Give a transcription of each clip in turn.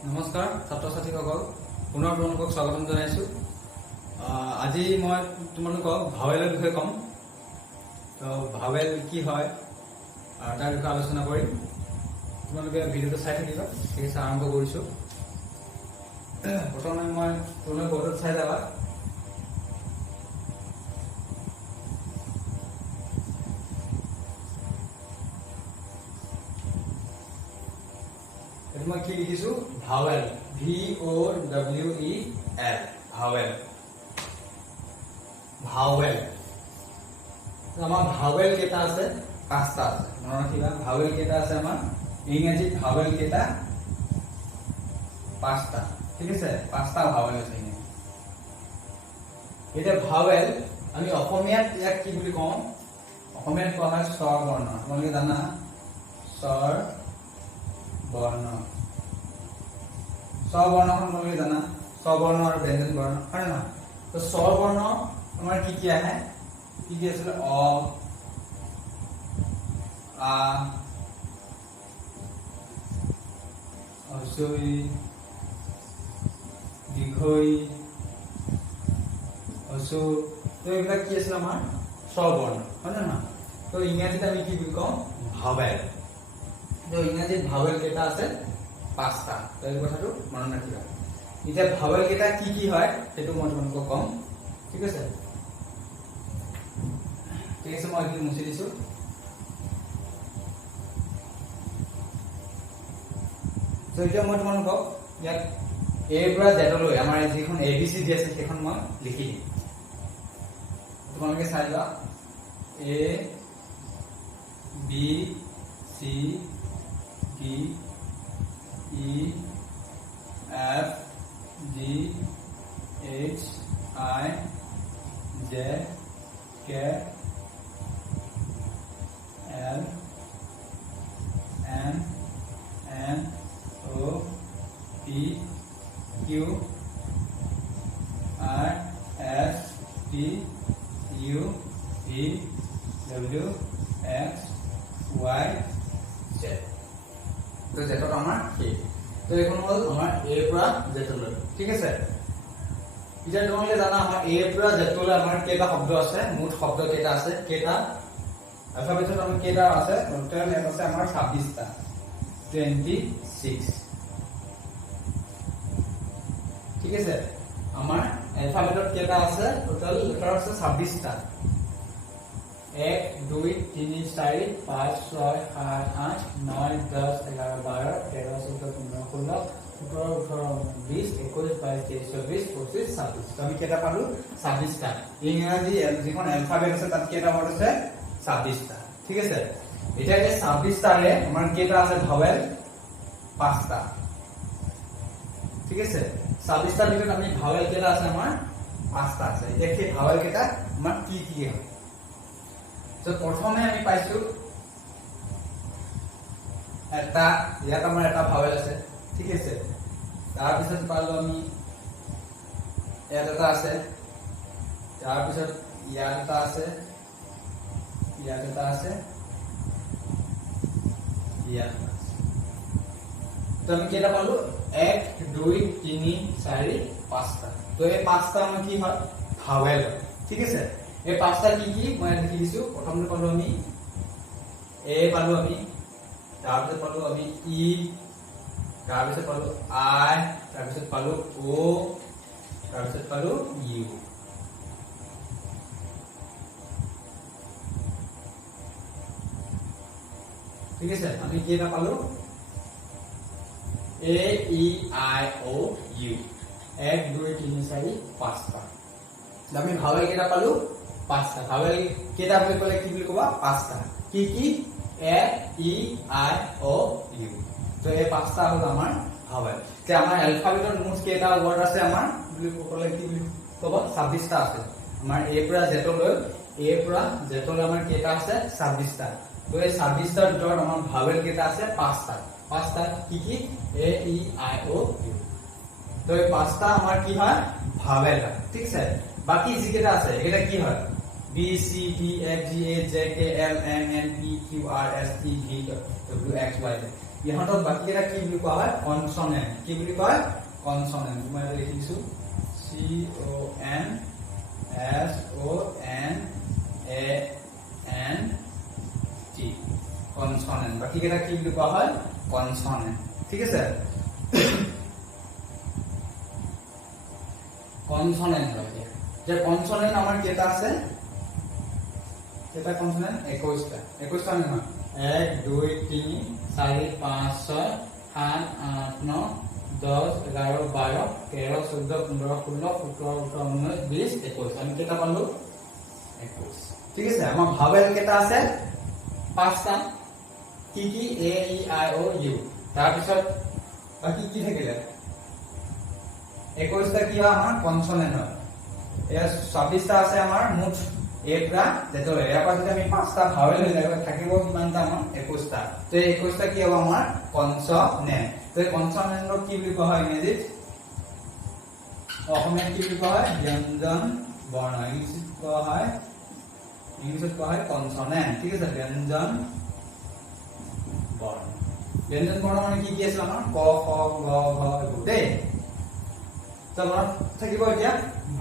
নমস্কাৰ ছাত্ৰ ছাত্ৰীসকল পুনৰ আপোনালোকক স্বাগতম জনাইছো। আজি মই তোমালোকক ভাৱেলৰ বিষয়ে ক'ম। তো ভাৱেল কি হয় তাৰ বিষয়ে আলোচনা কৰিম। তোমালোকে ভিডিঅ'টো চাই থাকিবা। ঠিক আছে, আৰম্ভ কৰিছো। প্ৰথমে মই তোমালোকে বৰ্ডত চাই যাবা। মই কি লিখিছো? Vowel, VOWEL, vowel. ভাৱেল আমাৰ ভাৱেল কেইটা আছে? 5টা আছে। মনত ৰাখিবা, ভাৱেল কেইটা আছে আমাৰ ইংৰাজীত? ভাৱেল কেইটা? 5টা। ঠিক আছে, 5টা ভাৱেল আছে ইংৰাজীত। এতিয়া ভাৱেল আমি অসমীয়াত ইয়াক কি বুলি কওঁ? অসমীয়াত কোৱা হয় স্বৰ বৰ্ণ। তোমালোকে জানা স্বৰ বৰ্ণ। স্ববৰ্ণখন তোমালোকে জানা, স্ববৰ্ণ আৰু ব্যঞ্জন বৰ্ণ, হয় নে নহয়? তো স্ববৰ্ণ আমাৰ কি কি আহে? কি কি আছিলে? অ, আ, হ্ৰস্ব ই, দীৰ্ঘ ই, হ্ৰস্ব উ। তো এইবিলাক কি আছিলে আমাৰ? স্ববৰ্ণ, হয় নে নহয়? তো ইংৰাজীত আমি কি বুলি কওঁ? ভাৱেল। তো ইংৰাজীত ভাৱেল কেইটা আছে? 5টা। তো এই কথাটো মনত ৰাখিবা। এতিয়া ভাৱেল কেইটা কি কি হয় সেইটো মই তোমালোকক কম। ঠিক আছে, ঠিক আছে, মই এইখিনি মুছি দিছো। তো এতিয়া মই তোমালোকক ইয়াত এৰ পৰা জেডলৈ আমাৰ যিখন ABCD আছে সেইখন মই লিখি দিম। তোমালোকে চাই লোৱা। A B C D E F G H I J K L M N O P Q R S T U V W X Y Z। তো জেটত আমাৰ কি? তো এখন হ'ল আমাৰ এৰ পৰা জেটলৈ। ঠিক আছে, এতিয়া তোমালোকে জানা আমাৰ এৰ পৰা জেটলৈ আমাৰ কেইটা শব্দ আছে? মুঠ শব্দ কেইটা আছে? কেইটা এলফাবেটত আমাৰ কেইটা আছে? টোটেল ইয়াত আছে আমাৰ 26টা, 26। ঠিক আছে, আমাৰ এলফাবেটত কেইটা আছে? টোটেল লেটাৰ আছে 26টা। 1 2 3 4 5 6 7 8 9 10 11 12 13 14 15 16 17 18 20 21 22 23 24 25 26। আমি কেইটা পালো? 26টা। ইংৰাজী যিখন এলফাবেট আছে তাত কেইটা ৱৰ্ড আছে? 26টা। ঠিক আছে, এতিয়া এই 26টাৰে আমাৰ কেইটা আছে ভাৱেল? 5টা। ঠিক আছে, 26টাৰ ভিতৰত আমি ভাৱেল কেইটা আছে? আমাৰ 5টা আছে। এতিয়া সেই ভাৱেল কেইটা আমাৰ কি কি হয়? তো প্ৰথমে আমি পাইছো এটা, ইয়াত আমাৰ এটা ভাৱেল আছে। ঠিক আছে, তাৰপিছত পালো আমি ইয়াত এটা আছে, তাৰপিছত ইয়াত এটা আছে, ইয়াত এটা আছে, ইয়াত এটা আছে। তো আমি কেইটা পালো? 1 2 3 4 5টা। তো এই 5টা আমাৰ কি হয়? ভাৱেল। ঠিক আছে, এই 5টা কি কি মই লিখি দিছো। প্ৰথমতে পালো আমি এ, পালো আমি, তাৰপিছত পালো আমি ই, তাৰপিছত পালো আই, তাৰপিছত পালো ও, তাৰপিছত পালো ইউ। ঠিক আছে, আমি কেইটা পালো? A E I O U। 1 2 3 4 5টা। আমি ভাৱেল কেইটা পালো? 5টা। ভাৱেল কেইটা বুলি ক'লে কি বুলি ক'বা? 5টা। কি কি? A E I O U। তো এই 5টা হ'ল আমাৰ ভাৱেল। যে আমাৰ এলফাবেটৰ মুঠ কেইটা ৱৰ্ড আছে আমাৰ বুলি ক'লে কি বুলি ক'বা? 26টা আছে। আমাৰ এ পৰা জেটলৈ, এ পৰা জেটলৈ আমাৰ কেইটা আছে? 26টা। তো এই 26টাৰ ভিতৰত আমাৰ ভাৱেল কেইটা আছে? 5টা। 5টা কি কি? A E I O U। তো এই 5টা আমাৰ কি হয়? ভাৱেল হয়। ঠিক আছে, বাকি যিকেইটা আছে এইকেইটা কি হয়? B C D F G H J K L M N P Q R S T V W X Y Z। ইহঁতক বাকিকেইটা কি বুলি কোৱা হয় কনসনেন্ট কি বুলি কয় কনসনেন্ট মই লিখিছো CONSONANT কনসনেন্ট বাকিকেইটা কি বুলি কোৱা হয় কনসনেন্ট ঠিক আছে কনসনেন্ট হয় যে কনসনেন্ট আমাৰ কেইটা আছে কেইটা কনসনেন্ট 21টা 21টা নহয় 1 2 3 4 5 6 7 8 9 10 11 12 13 14 15 16 17 18 19 20 21 আমি কেইটা পালো 21 ঠিক আছে আমাৰ ভাৱেল কেইটা আছে 5টা কি কি A E I O U তাৰ পিছত বাকি কি থাকিলে 21টা কি হয় আমাৰ কনসনেন্ট হয় এয়া 26টা আছে আমাৰ মুঠ এটা যেটো এয়া পাছত আমি 5টা ভাৱেল হৈ যাব থাকিব কিমানটা আমাৰ 21টা তো 21টা কি হ'ব আমাৰ কনসনেন্ট তো কনসনেন্টক কি বুলি কোৱা হয় ইংৰাজীত অসমীয়াত কি বুলি কোৱা হয় ব্যঞ্জন বৰ্ণ ইংলিছত কোৱা হয় কনসনেন্ট ঠিক আছে ব্যঞ্জন বৰ্ণ মানে কি কি আছে আমাৰ ক খ গ ঘ এইবোৰ দেই তো মনত থাকিব এতিয়া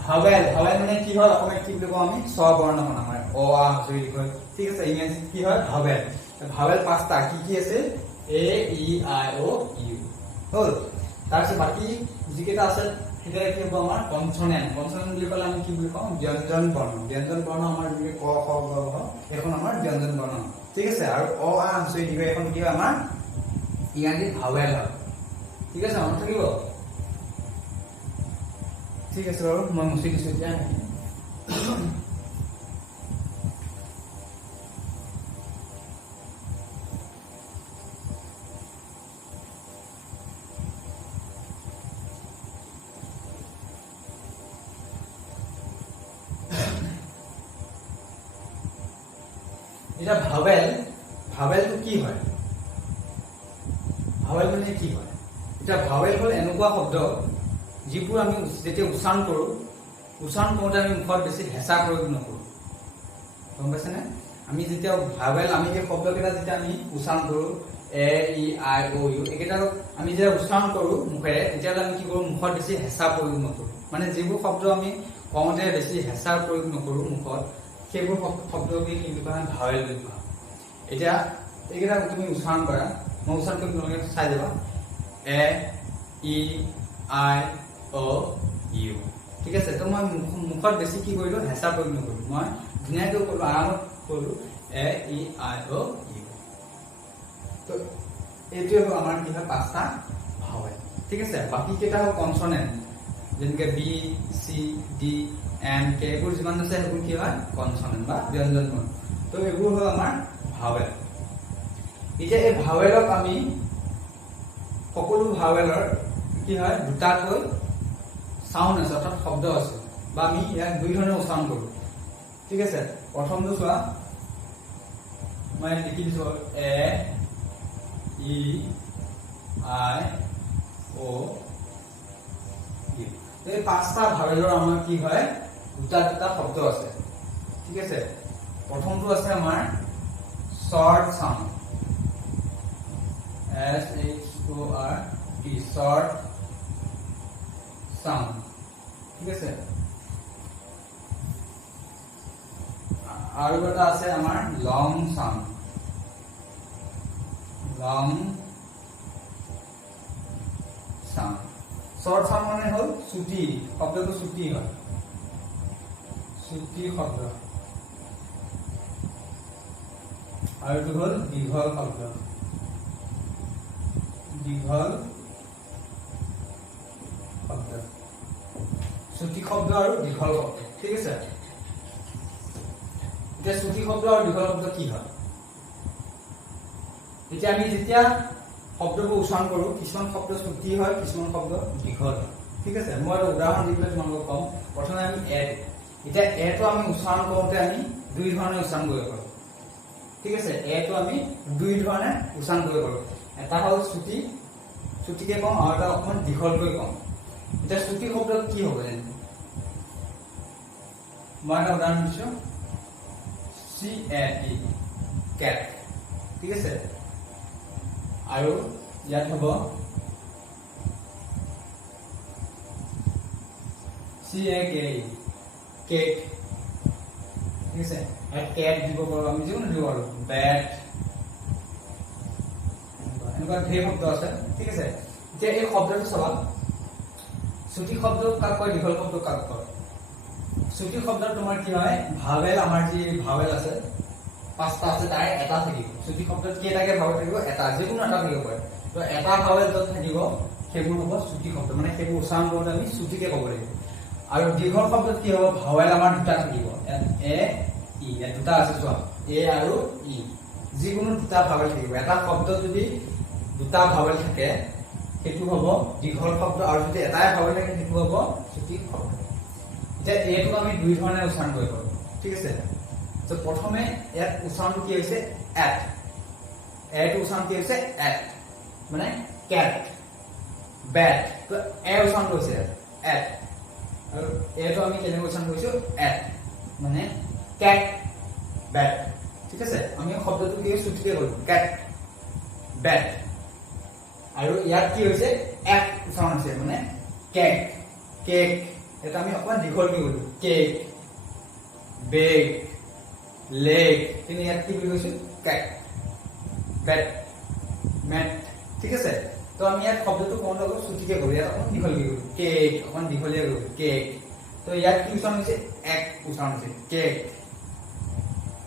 ভাৱেল মানে কি হয় অসমীয়াত কি বুলি কওঁ আমি স্ববৰ্ণ আমাৰ অ আ হই হয় ঠিক আছে ইংৰাজীত কি হয় ভাৱেল 5টা কি কি আছে A E I O U হল তাৰপিছত বাকি যিকেইটা আছে সেটা কি হ'ব আমাৰ কনসনেন্ট বুলি ক'লে আমি কি বুলি কওঁ ব্যঞ্জন বৰ্ণ আমাৰ যেনে ক খ গ ঘ এখন আমাৰ ব্যঞ্জন বৰ্ণ ঠিক আছে আৰু অ আ হই এখন কি হয় আমাৰ ইংৰাজীত ভাৱেল হয় ঠিক আছে মনত থাকিব ঠিক আছে বাৰু মই মুছি দিছো এতিয়া এটা ভাৱেলটো কি হয় ভাৱেল মানে কি হয় এটা ভাৱেল হল এনেকুৱা শব্দ যিবোৰ আমি যেতিয়া উচ্চাৰণ কৰোঁতে আমি মুখত বেছি হেঁচা প্ৰয়োগ নকৰোঁ গম পাইছেনে আমি যেতিয়া ভাৱেল আমি এই শব্দকেইটা যেতিয়া আমি উচ্চাৰণ কৰোঁ A E I O U একেইটা আমি যেতিয়া উচ্চাৰণ কৰোঁ মুখেৰে তেতিয়াহ'লে আমি কি কৰোঁ মুখত বেছি হেঁচা প্ৰয়োগ নকৰোঁ মানে যিবোৰ শব্দ আমি কওঁতে বেছি হেঁচা প্ৰয়োগ নকৰোঁ মুখত সেইবোৰ শব্দকে কি বুলি কোৱা হয় ভাৱেল বুলি কোৱা এতিয়া এইকেইটা তুমি উচ্চাৰণ কৰা মই উচ্চাৰণ কৰি তোমালোকে চাই যাবা A E I O U ঠিক আছে তো মই মুখত বেছি কি কৰিলো হেঁচা প্ৰয়োগ নকৰিলো মই ধুনীয়াকৈ ক'লো আৰামত ক'লো A E I O U তো এইটোৱে হ'ল আমাৰ কি হয় 5টা ভাৱেল ঠিক আছে বাকি কেইটা হ'ল কনসনেন্ট যেনেকৈ B C D M K এইবোৰ যিমান আছে সেইবোৰ কি হয় কনসনেন্ট বা ব্যঞ্জন বৰ্ণ তো এইবোৰ হ'ল আমাৰ ভাৱেল এতিয়া এই ভাৱেলক আমি সকলো ভাৱেলৰ কি হয় দুটাকৈ সাউন্ড আছে অৰ্থাৎ শব্দ আছে বা আমি ইয়াক দুই ধৰণে উচ্চাৰণ কৰো ঠিক আছে প্ৰথমটো চোৱা মই লিখি দিছো A E I O U এই 5টা ভাৱেলৰ আমাৰ কি হয় দুটা শব্দ আছে ঠিক আছে প্ৰথমটো আছে আমাৰ short sound S H O R T short sound ঠিক আছে আৰু এটা আছে আমাৰ লং সাউন্ড শৰ্ট সাউন্ড মানে হল ছুটি শব্দটো ছুটি হয় ছুটি শব্দ আৰু এইটো হল দীঘল শব্দ ছুটি শব্দ আৰু দীঘল শব্দ ঠিক আছে এতিয়া ছুটি শব্দ আৰু দীঘল শব্দ কি হয় এতিয়া আমি যেতিয়া শব্দবোৰ উচ্চাৰণ কৰো কিছুমান শব্দ ছুটি হয় কিছুমান শব্দ দীঘল হয় ঠিক আছে মই এটা উদাহৰণ দি পেলাই তোমালোকক কম প্ৰথমে আমি এতিয়া এটো আমি উচ্চাৰণ কৰোঁতে আমি দুই ধৰণে উচ্চাৰণ কৰিব পাৰোঁ ঠিক আছে এটো আমি দুই ধৰণে উচ্চাৰণ কৰিব পাৰোঁ এটা হ'ল ছুটিকে কম আৰু এটা অকমান দীঘলকৈ কম এতিয়া ছুটি শব্দ কি হ'ব জানো মই এটা উদাহৰণ দিছো C A T cat ঠিক আছে আৰু ইয়াত হ'ব CAK কেক ঠিক আছে এক কেট দিব পাৰো আমি যিকোনো দিব পাৰো ব্যাট এনেকুৱা ধেৰ শব্দ আছে ঠিক আছে এতিয়া এই শব্দটো চাবা ছুটি শব্দ কাক কয় দীঘল শব্দ কাক কয় ছুটি শব্দ তোমাৰ কি হয় ভাৱেল আমাৰ যি ভাৱেল আছে পাঁচটা আছে তাই এটা থাকিব ছুটি শব্দত কেইটাকে ভাৱেল থাকিব এটা যিকোনো এটা থাকিব পাৰে তো এটা ভাৱেল য'ত থাকিব সেইবোৰ হ'ব ছুটি শব্দ মানে সেইবোৰ উচ্চাৰণ কৰোঁতে আমি ছুটিকে ক'ব লাগিব আৰু দীঘল শব্দত কি হ'ব ভাৱেল আমাৰ দুটা থাকিব এ ই এ দুটা আছে চোৱা এ আৰু ই যিকোনো দুটা ভাৱেল থাকিব এটা শব্দ যদি দুটা ভাৱেল থাকে সেইটো হ'ব দীঘল শব্দ আৰু যদি এটাই ভাৱেল থাকে সেইটো হ'ব ছুটি শব্দ এতিয়া এটো আমি দুই ধৰণে উচ্চাৰণ কৰিব পাৰোঁ ঠিক আছে তো প্ৰথমে ইয়াত উচ্চাৰণটো কি হৈছে এট এটো উচ্চাৰণ কি হৈছে এট মানে কেট ব্যাট তো এ উচ্চাৰণটো হৈছে এট আৰু এটো আমি কেনেকৈ উচ্চাৰণ কৰিছো এট মানে কেট ব্যাট ঠিক আছে আমি শব্দটো কি ছুটিকে কৰো কেট ব্যাট আৰু ইয়াত কি হৈছে এক উচ্চাৰণ আছে মানে কেক কেক এটা আমি অকমান দীঘল কি কৰো কেক বেগ লেগ কিন্তু ইয়াত কি বুলি কৈছো কেক ব্যাট ম্যাট ঠিক আছে তো আমি ইয়াত শব্দটো কোন লগ ছুটিকে কৰো ইয়াত অকমান দীঘল কি কৰো কেক অকমান দীঘলীয়া কৰো কেক তো ইয়াত কি উচ্চাৰণ হৈছে এক উচ্চাৰণ হৈছে কেক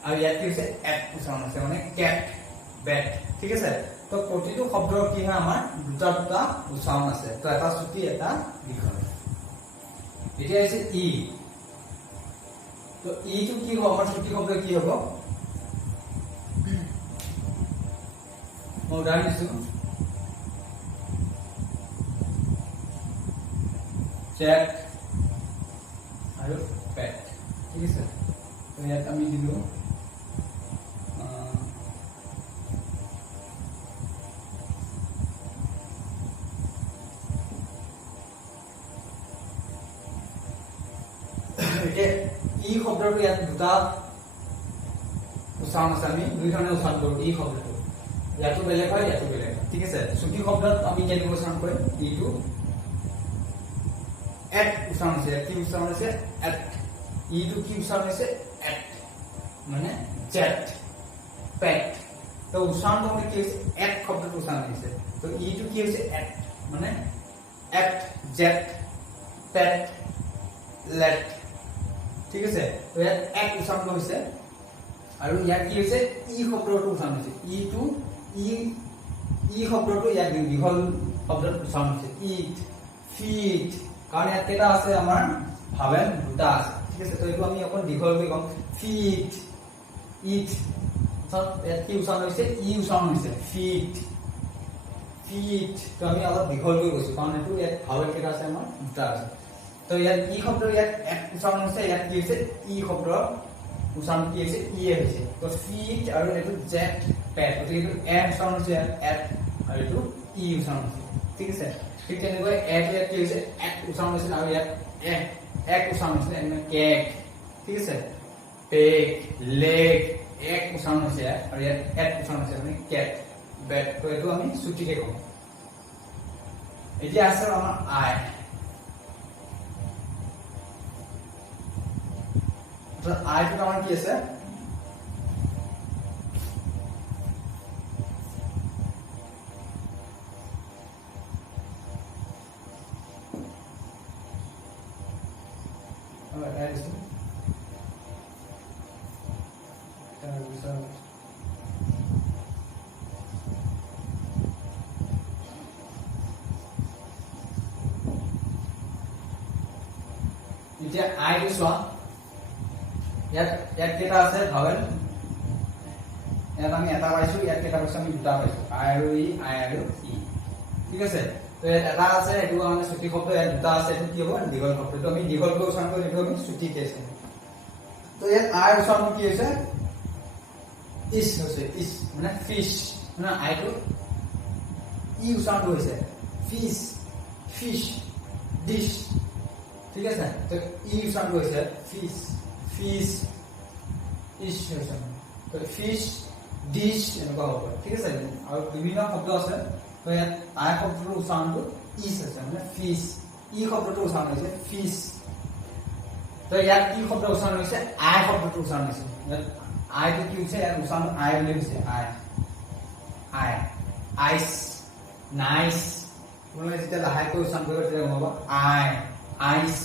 আৰু ইয়াত কি হৈছে এক উচ্চাৰণ আছে মানে কেট ব্যাট ঠিক আছে তো প্ৰতিটো শব্দৰ কি হয় আমাৰ দুটা দুটা উচ্চাৰণ আছে তো এটা ছুটি এটা দীঘল এতিয়া আছে ই তো ই টো কি হ'ব আমাৰ ছুটি শব্দ কি হ'ব মই উদাহৰণ দিছো চেক আৰু পেট ঠিক আছে তো ইয়াত আমি দিলো ই শব্দটো ইয়াত দুটা উচ্চাৰণ আছে আমি দুই ধৰণে উচ্চাৰণ কৰো ই শব্দটো ইয়াতো বেলেগ হয় ইয়াতো বেলেগ ঠিক আছে ছুটি শব্দত আমি কেনেকৈ উচ্চাৰণ কৰিম ইটো এট উচ্চাৰণ আছে কি উচ্চাৰণ আছে এট ইটো কি উচ্চাৰণ আছে এট মানে জেট পেট তো উচ্চাৰণটো মানে কি হৈছে এট শব্দটো উচ্চাৰণ হৈছে তো ইটো কি হৈছে এট মানে এট জেট পেট লেট ঠিক আছে তো ইয়াত এক উচ্চাৰণ হৈছে আৰু ইয়াত কি হৈছে ই শব্দটো উচ্চাৰণ হৈছে ইটো ই শব্দটো ইয়াত দীঘল শব্দটো উচ্চাৰণ হৈছে ইট ফিট কাৰণ ইয়াত কেইটা আছে আমাৰ ভাৱেল দুটা আছে ঠিক আছে তো এইটো আমি অকণ দীঘলকৈ কম ফিট ইট ইয়াত কি উচ্চাৰণ হৈছে ই উচ্চাৰণ হৈছে ফিট ফিট তো আমি অলপ দীঘলকৈ কৈছো কাৰণ এইটো ইয়াত ভাৱেল কেইটা আছে আমাৰ দুটা আছে তো ইয়াত ই শব্দ ইয়াত এক উচ্চাৰণ হৈছে ইয়াত কি হৈছে ই শব্দৰ উচ্চাৰণ কি হৈছে ই হৈছে তো ফিট আৰু এইটো জেট পেট তো এইটো এ উচ্চাৰণ হৈছে এট আৰু এইটো ই উচ্চাৰণ হৈছে ঠিক আছে ঠিক তেনেকৈ এট ইয়াত কি হৈছে এক উচ্চাৰণ হৈছে আৰু ইয়াত এক উচ্চাৰণ হৈছে মানে কেক ঠিক আছে পেক লেগ এক উচ্চাৰণ হৈছে আৰু ইয়াত এক উচ্চাৰণ হৈছে মানে কেট বেট তো এইটো আমি ছুটিকে কওঁ এতিয়া আছে আমাৰ আই তো আইটো আমাৰ কি আছে এতিয়া আইটো চোৱা ইয়াত কেইটা আছে ভাৱেল ইয়াত আমি এটা পাইছো ইয়াত কেইটা পাইছো আমি দুটা পাইছো আই আৰু ই ঠিক আছে তো ইয়াত এটা আছে এইটো মানে ছুটি শব্দ ইয়াত দুটা আছে এইটো কি হ'ব দীঘল শব্দ তো আমি দীঘলকৈ উচ্চাৰণ কৰি এইটো আমি ছুটি কেছ তো ইয়াত আই উচ্চাৰণ কি হৈছে ইস হৈছে ইস মানে ফিশ মানে আইটো ই উচ্চাৰণ হৈছে ফিশ ফিশ ডিশ ঠিক আছে তো ই উচ্চাৰণ হৈছে ফিশ ফিশ ইস হৈছে তো ফিশ ডিশ এনেকুৱা হ'ব ঠিক আছে আৰু বিভিন্ন শব্দ আছে তো ইয়াত আই শব্দটোৰ উচ্চাৰণটো ইজ আছে মানে ফিশ ই শব্দটোৰ উচ্চাৰণ হৈছে ফিশ তো ইয়াত কি শব্দ উচ্চাৰণ হৈছে আই শব্দটোৰ উচ্চাৰণ হৈছে ইয়াত আইটো কি হৈছে ইয়াত উচ্চাৰণ আই বুলি হৈছে আই আই আইস নাইস মানে যেতিয়া লাহেকৈ উচ্চাৰণ কৰিব তেতিয়া হ'ব আই আইস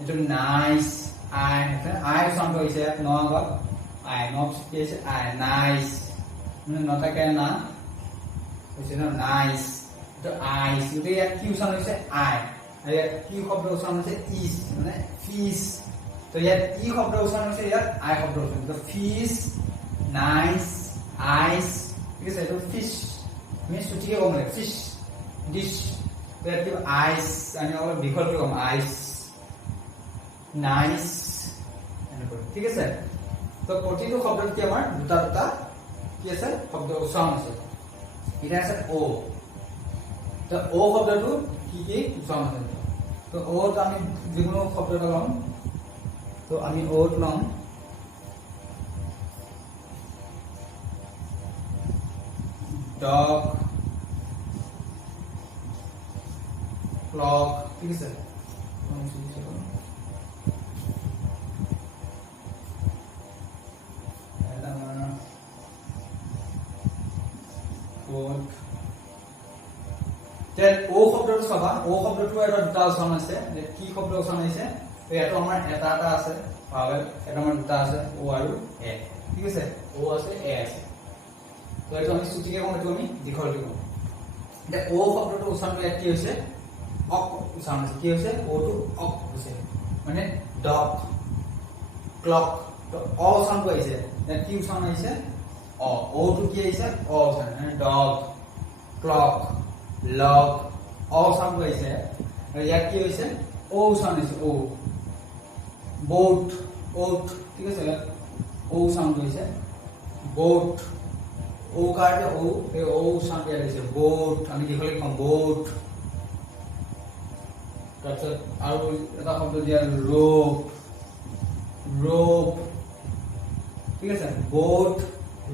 এটো নাইস আই আই উচ্চাৰণ কৰিছে ন আগত আই নট কি আছে আই নাইস মানে নটাকে না হৈছে ন নাইস তো আইস গতিকে ইয়াত কি উচ্চাৰণ হৈছে আই আৰু ইয়াত কি শব্দ উচ্চাৰণ হৈছে ইজ মানে ফিশ তো ইয়াত ই শব্দ উচ্চাৰণ হৈছে ইয়াত আই শব্দ উচ্চাৰণ তো ফিশ নাইস আইস ঠিক আছে তো ফিশ আমি ছুটিকে ক'ব লাগে ফিশ ডিশ ইয়াত কি আইস আমি অলপ দীঘলকৈ ক'ম আইস নাইস এনেকৈ ঠিক আছে তো প্ৰতিটো শব্দত কি আমাৰ দুটা দুটা কি আছে শব্দ উচ্চাৰণ আছে এটা আছে ও তো ও শব্দটো কি কি উচ্চাৰণ আছে তো ও তো আমি যিকোনো শব্দ এটা ল'ম তো আমি ও ল'ম ডগ ক্লক ঠিক আছে ও শব্দটো চাবা ও শব্দটো এটা দুটা উচ্চাৰণ আছে কি শব্দ উচ্চাৰণ আছে এটো আমাৰ এটা এটা আছে ভাৱেল এটা আমাৰ দুটা আছে ও আৰু এ ঠিক আছে ও আছে এ আছে তো এটো আমি ছুটিকে ক'ম এটো আমি দীঘলকৈ ক'ম এতিয়া ও শব্দটো উচ্চাৰণটো ইয়াত কি হৈছে অক উচ্চাৰণ আছে কি হৈছে ও টো অক হৈছে মানে ডগ ক্লক তো অ উচ্চাৰণটো আহিছে ইয়াত কি উচ্চাৰণ আহিছে অ ও টো কি আহিছে অ উচ্চাৰণ মানে ডগ ক্লক লগ অ উচ্চাৰণটো আহিছে আৰু ইয়াত কি হৈছে ও উচ্চাৰণ হৈছে ও boat oat ঠিক আছে ও সাউন্ড হইছে boat ও কাটে ও এই ও সাউন্ড হইছে boat আমি কি হলে কম boat তারপর আর এটা শব্দ দিয়া rope rope ঠিক আছে boat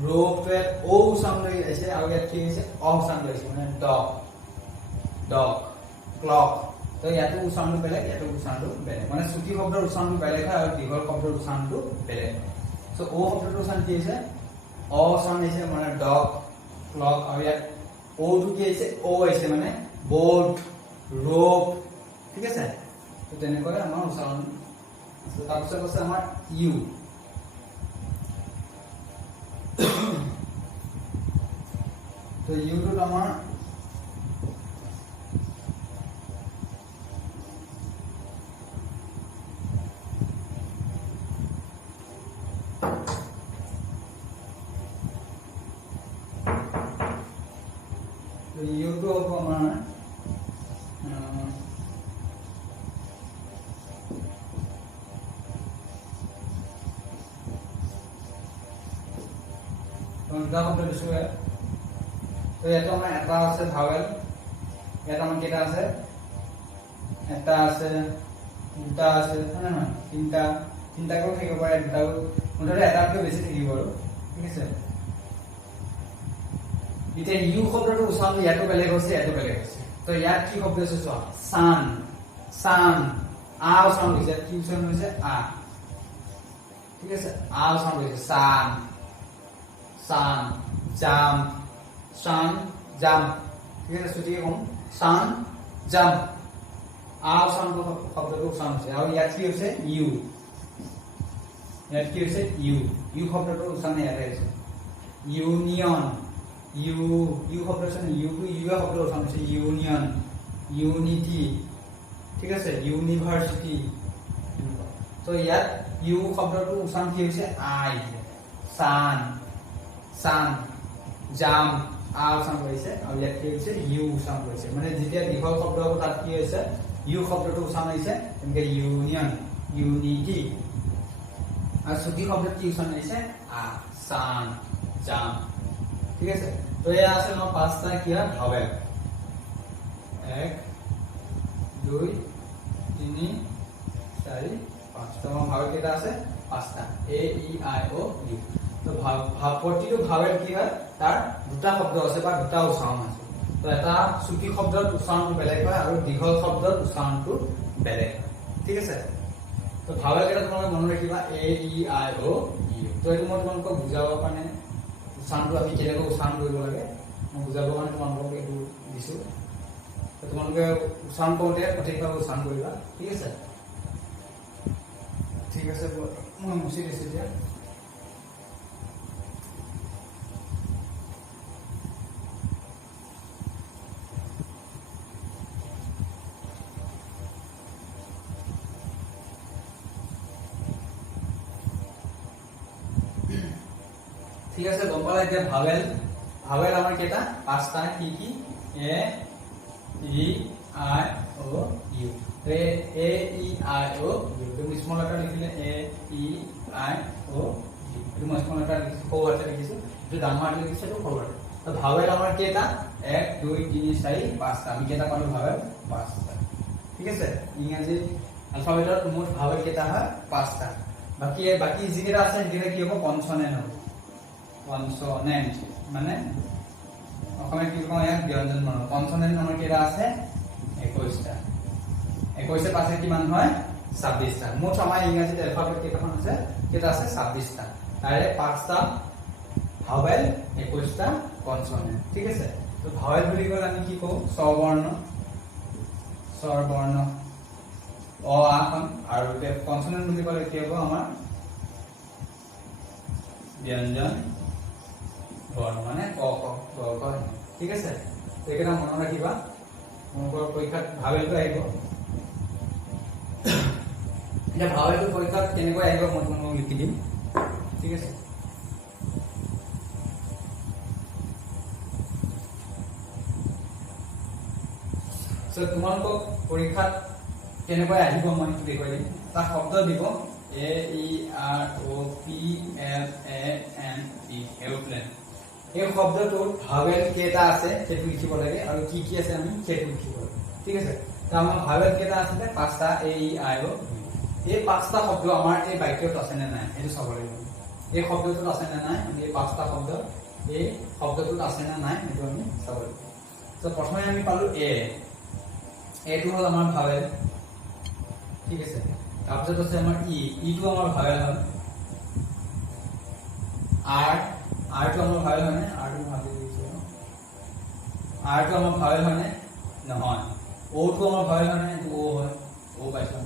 rope এ ও সাউন্ড হইছে আর এটা কি হইছে অ সাউন্ড হইছে মানে dog dog clock তো ইয়াতো উচ্চাৰণটো বেলেগ ইয়াতো উচ্চাৰণটো বেলেগ মানে ছুটি শব্দৰ উচ্চাৰণটো বেলেগ হয় আৰু দীঘল শব্দৰ উচ্চাৰণটো বেলেগ সো ও শব্দটোৰ উচ্চাৰণ কি হৈছে অ উচ্চাৰণ হৈছে মানে ডগ ক্লক আৰু ইয়াত ও টো কি হৈছে ও হৈছে মানে বোট ৰোপ ঠিক আছে তো তেনেকৈ আমাৰ উচ্চাৰণ আছে তাৰপিছত আছে আমাৰ ইউ তো ইউটো আমাৰ YouTube আমাৰ কোনটা শব্দ দিছো তো এটা আমাৰ এটা আছে ভাৱেল এটা আমাৰ কেটা আছে এটা আছে দুটা আছে না না তিনটা তিনটাও থাকিব পাৰে দুটাও মুঠতে এটাতকৈ বেছি থাকিব আৰু ঠিক আছে ইতে ইউ শব্দটো উচ্চাৰণ ইয়াতো বেলেগ হৈছে ইয়াতো বেলেগ হৈছে তো ইয়াত কি শব্দ আছে চোৱা সান সান আ উচ্চাৰণ হৈছে কি উচ্চাৰণ হৈছে আ ঠিক আছে আ উচ্চাৰণ হৈছে সান সান জাম্প সান জাম্প ঠিক আছে ছুটিকে কম সান জাম্প আ উচ্চাৰণ শব্দটো উচ্চাৰণ হৈছে আৰু ইয়াত কি হৈছে ইউ ইয়াত কি হৈছে ইউ ইউ শব্দটো উচ্চাৰণ ইয়াতে হৈছে ইউনিয়ন ইউ ইউ শব্দ আছে ইউ টু ইউ শব্দ উচ্চাৰণ হৈছে ইউনিয়ন ইউনিটি ঠিক আছে ইউনিভাৰ্চিটি তো ইয়াত ইউ শব্দটো উচ্চাৰণ কি হৈছে আই সান সান জাম আ উচ্চাৰণ কৰিছে আৰু ইয়াত কি হৈছে ইউ উচ্চাৰণ কৰিছে মানে যেতিয়া দীঘল শব্দ হ'ব তাত কি হৈছে ইউ শব্দটো উচ্চাৰণ হৈছে এনেকৈ ইউনিয়ন ইউনিটি আৰু ছুটি শব্দত কি উচ্চাৰণ হৈছে আ সান জাম ঠিক আছে তো এয়া আছে ন পাঁচটা কিয়া ভাৱেল 1 2 3 4 5 তো ভাৱেল কেটা আছে পাঁচটা এ ই আই ও ইউ তো প্ৰতিটো ভাৱেল কি হয় তাৰ দুটা শব্দ আছে বা দুটা উচ্চাৰণ আছে। তো এটা চুটি শব্দৰ উচ্চাৰণটো বেলেগ হয় আৰু দীঘল শব্দৰ উচ্চাৰণটো বেলেগ হয়। ঠিক আছে। তো ভাৱেল কেইটা তোমালোকে মনত ৰাখিবা এ ই আই ও ইউ। তো এইটো মই তোমালোকক বুজাবৰ কাৰণে উচ্চাৰণটো আমি কেনেকৈ উচ্চাৰণ কৰিব লাগে মই বুজাবৰ কাৰণে তোমালোকক এইটো দিছো। তো তোমালোকে উচ্চাৰণ কৰোঁতে সঠিকভাৱে উচ্চাৰণ কৰিবা। ঠিক আছে। ঠিক আছে, মই মুছি দিছো এতিয়া। ঠিক আছে, গম পালা এতিয়া ভাৱেল আমাৰ কেইটা পাঁচটা কি কি A E I O U. A E I O U তুমি স্মল লেটাৰ লিখিলে A E I O U. এইটো মই স্মল লেটাৰ লিখিছো, সৰু হাতেৰে লিখিছো। এইটো ডাঙৰ হাতেৰে লিখিছো, এইটো সৰু হাতেৰে। তো ভাৱেল আমাৰ কেইটা 1 2 3 4 5টা। আমি কেইটা পালো ভাৱেল 5টা। ঠিক আছে। ইংৰাজী এলফাবেটত মুঠ ভাৱেল কেইটা হয় 5টা। বাকি যিকেইটা আছে সেইকেইটা কি হ'ব কনসনেন্ট হ'ব। কনসনেন্ট মানে অসমীয়াত কি কওঁ ইয়াক ব্যঞ্জন বৰ্ণ। কনসনেন্ট আমাৰ কেইটা আছে 21টা। 21 পাছে কিমান হয় 26টা। মুঠ আমাৰ ইংৰাজীত এলফাবেট কেইটামান আছে কেইটা আছে 26টা। তাৰে 5টা ভাৱেল 21টা কনসনেন্ট। ঠিক আছে। তো ভাৱেল বুলি ক'লে আমি কি কওঁ স্বৰবৰ্ণ অ আ খন। আৰু কনসনেন্ট বুলি ক'লে কি হ'ব আমাৰ ব্যঞ্জন বৰ্ণ মানে ক খ গ ঘ। ঠিক আছে। এইকেইটা মনত ৰাখিবা। তোমালোকৰ পৰীক্ষাত ভাৱেলটো আহিব। এতিয়া ভাৱেলটো পৰীক্ষাত কেনেকৈ আহিব মই তোমালোকক লিখি দিম। ঠিক আছে। তোমালোকক পৰীক্ষাত কেনেকৈ আহিব মই দেখুৱাই দিম। এটা শব্দ দিব A E R O P L A N E aeroplane. এই শব্দটোত ভাৱেল কেইটা আছে সেইটো লিখিব লাগে আৰু কি কি আছে আমি সেইটো লিখিব লাগে। ঠিক আছে। তো আমাৰ ভাৱেল কেইটা আছে 5টা এ ই আই ও। এই 5টা শব্দ আমাৰ এই বাক্যত আছে নে নাই সেইটো চাব লাগিব। এই শব্দটোত আছে নে নাই আমি এই 5টা শব্দ এই শব্দটোত আছে নে নাই সেইটো আমি চাব লাগিব। তো প্ৰথমে আমি পালো এটো হ'ল আমাৰ ভাৱেল। ঠিক আছে। তাৰপিছত আছে আমাৰ ইটো আমাৰ ভাৱেল হয়। আৰটো আমাৰ ভাৱেল হয় নে আৰটো ভাবি দিছো আৰটো আমাৰ ভাৱেল হয় নে নহয়। ওটো আমাৰ ভাৱেল হয় নে এইটো ও হয় ও পাইছো।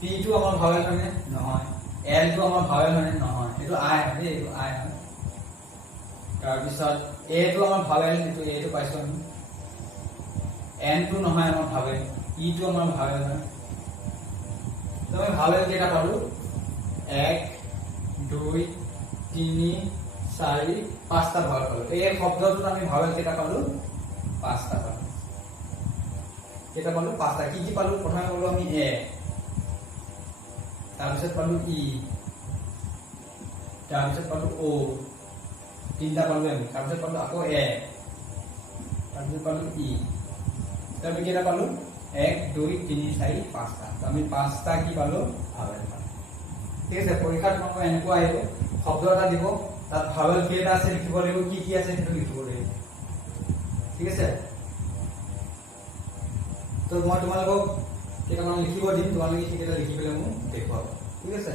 পিটো আমাৰ ভাৱেল হয় নে নহয়। এলটো আমাৰ ভাৱেল হয় নে নহয় এইটো আই হয় দেই এইটো আই হয়। তাৰপিছত এটো আমাৰ ভাৱেল এইটো এটো পাইছো আমি। এনটো নহয় আমাৰ ভাৱেল। ইটো আমাৰ ভাৱেল হয়। তো আমি ভাৱেল কেইটা পালো 1 2 3 4 5টা ভাৱেল পালো। এই শব্দটোত আমি ভাৱেল কেইটা পালো 5টা পালো। কেইটা পালো 5টা। কি কি পালো প্ৰথমে পালো আমি এ, তাৰপিছত পালো ই, তাৰপিছত পালো ও, 3টা পালো আমি। তাৰপিছত পালো আকৌ এ, তাৰপিছত পালো ই। আমি কেইটা পালো 1 2 3 4 5টা। আমি 5টা কি পালো ভাৱেল পালো। ঠিক আছে। পৰীক্ষাত তোমালোকৰ এনেকুৱা আহিব শব্দ এটা দিব তাত ভাৱেল কেইটা আছে লিখিব লাগিব, কি কি আছে সেইটো লিখিব লাগিব। ঠিক আছে। তো মই তোমালোকক কেইটামান লিখিব দিম, তোমালোকে সেইকেইটা লিখি পেলাই মোক দেখুৱাব। ঠিক আছে।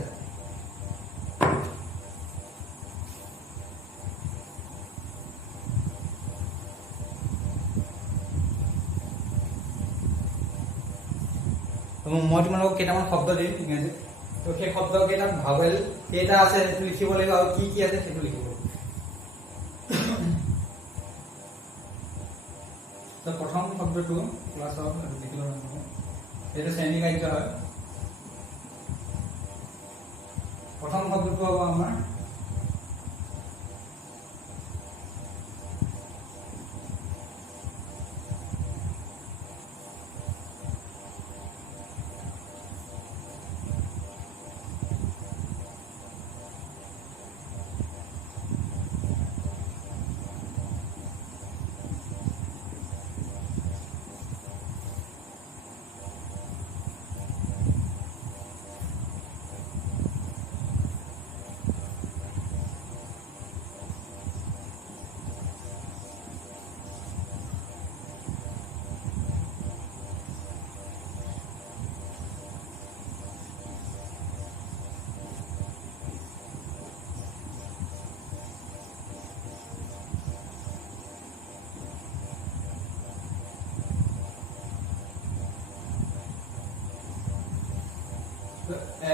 মই তোমালোকক কেইটামান শব্দ দিম ইংৰাজীত। তো সেই শব্দ কেইটাত ভাৱেল কেইটা আছে সেইটো লিখিব লাগিব আৰু কি কি আছে সেইটো লিখিব লাগিব। তো প্ৰথম শব্দটো ক্লাছৰ এইটো শ্ৰেণী কাৰ্য হয়। প্ৰথম শব্দটো হ'ব আমাৰ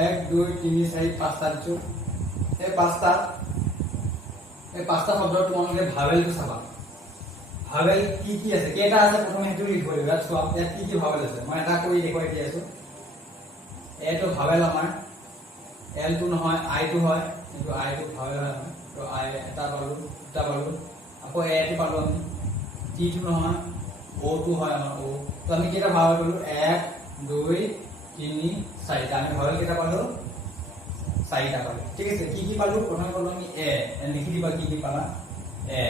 1 2 3 4 5টা দিছো এই পাঁচটা শব্দ তোমালোকে ভাৱেলটো চাবা ভাৱেল কি আছে কেটা আছে প্ৰথমে হেতু লিখিব লাগিব চোৱা ইয়াত কি ভাৱেল আছে মই এটা কৰি দেখুৱাই দি আছো এ তো ভাৱেল আমাৰ এল টো নহয় আই টো হয় কিন্তু আই টো ভাৱেল হয় তো আই এটা পালো আকৌ এ টো পালো আমি টি টো নহয় ও টো হয় আমাৰ ও তো আমি কেটা ভাৱেল পালো 1 2 3 4টা আমি ভাৱেল কেটা পালো 4টা পালো ঠিক আছে কি পালো প্ৰথমে পালো আমি এ লিখি দিবা কি পালা এ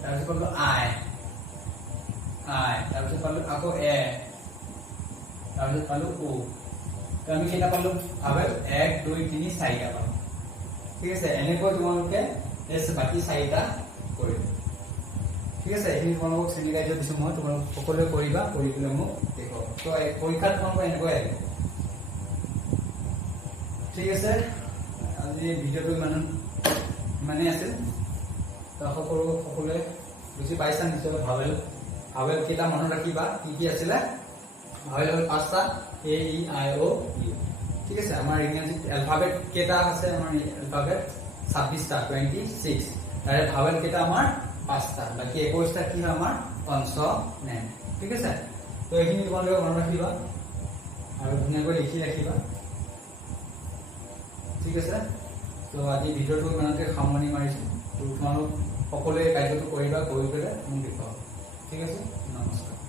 তাৰপিছত পালো আই তাৰপিছত পালো আকৌ এ তাৰপিছত পালো ও তো আমি কেটা পালো ভাৱেল 1 2 3 4টা পালো ঠিক আছে এনেকৈ তোমালোকে এস বাকি 4টা কৰিবা ঠিক আছে এই তোমালোকক শ্ৰেণী কাৰ্য দিছো মই তোমালোক সকলোৱে কৰিবা কৰি পেলাই মোক দেখুৱাবা তো পৰীক্ষাত তোমালোক এনেকৈ আহিব ঠিক আছে আজি ভিডিওটো মানে আছে তো সকলোৱে বুজি পাইছা নিশ্চয় ভাৱেল কেটা মনত ৰাখিবা কি আছিলে ভাৱেল হ'ল 5টা এ ই আই ও ইউ ঠিক আছে আমাৰ ইংৰাজী এলফাবেট কেটা আছে আমাৰ এলফাবেট 26টা 26 তাৰে ভাৱেল কেটা আমাৰ 5টা বাকি 21টা কি হয় আমাৰ কনসনেন্ট ঠিক আছে তো এইখিনি তোমালোকে মনত ৰাখিবা আৰু ধুনীয়াকৈ লিখি ৰাখিবা ঠিক আছে তো আজি ভিডিওটো ইমানতে সামৰণি মাৰিছো তোমালোক সকলোৱে কাৰ্যটো কৰিবা কৰি পেলাই মোক দেখুৱাবা ঠিক আছে নমস্কাৰ।